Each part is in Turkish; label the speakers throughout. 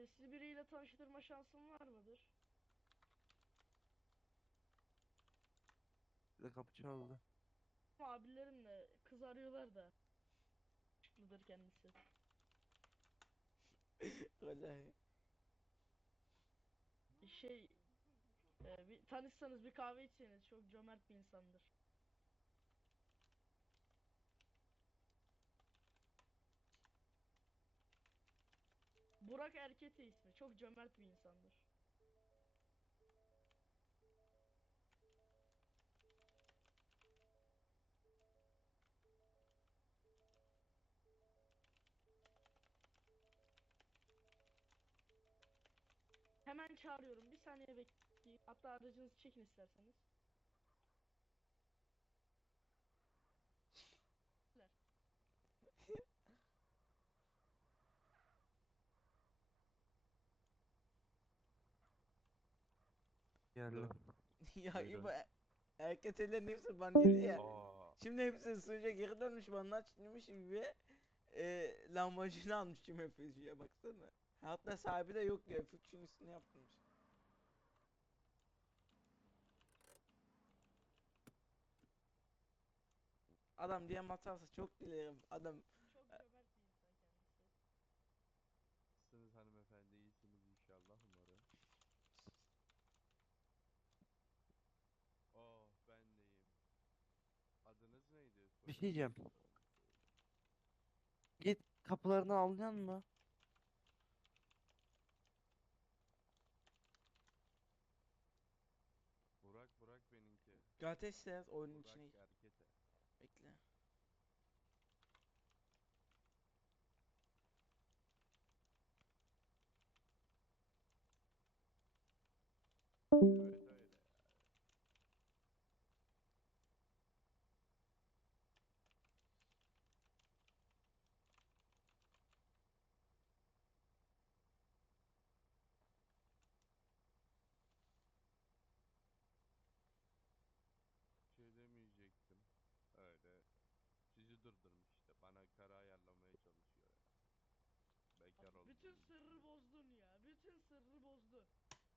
Speaker 1: Sizi biriyle tanıştırma şansım var mıdır?
Speaker 2: Bir de kapı çaldı.
Speaker 1: Abilerimle kız arıyorlar da. Mıdır kendisi?
Speaker 3: Vallahi.
Speaker 1: Şey, bir tanışsanız bir kahve içseniz çok cömert bir insandır. Burak Erkete ismi. Çok cömert bir insandır. Hemen çağırıyorum. Bir saniye bekleyin. Hatta aracınızı çekin isterseniz.
Speaker 2: Geldim.
Speaker 3: Ya İbo
Speaker 4: Buyurun.
Speaker 3: erketelerin hepsi ban yedi ya.
Speaker 4: Aa,
Speaker 3: Şimdi hepsi sunucuya geri dönmüş banlar çıkmış gibi lahmacun almış tüm F3'ye baksana. Hatta sahibi de yok ya F3'ün üstüne yaptırmış. Adam diye atarsa çok dilerim. Adam
Speaker 1: Çok cömert bir insan kendisi.
Speaker 4: nasılsınız hanımefendi? İyisiniz inşallah umarım. Oh, ben deyim. Adınız neydi?
Speaker 2: Bir şey
Speaker 4: Soyadınız
Speaker 2: diyeceğim.
Speaker 4: neydi? Onu söyle.
Speaker 2: Git kapılarını alacaksın mı?
Speaker 4: Burak benimki.
Speaker 3: ateşle yaz oyunun
Speaker 4: Burak
Speaker 3: içine
Speaker 4: Erkete.
Speaker 3: bekle.
Speaker 4: Evet öyle ya. Bir şey demeyecektim. Öyle. Sizi durdurmuş işte. Bana kara ayarlamaya çalışıyor ya. Bekar
Speaker 1: Abi bütün
Speaker 4: olduğumu
Speaker 1: sırrı
Speaker 4: düşünüyor.
Speaker 1: bozdun ya. Bütün sırrı bozdun.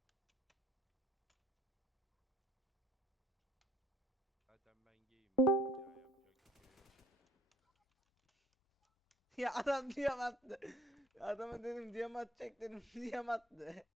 Speaker 4: Zaten ben gayim reis ya. Yapacak bir şey yok.
Speaker 3: Ya adam diyem attı. Adama dedim diyem atacak dedim diyem attı.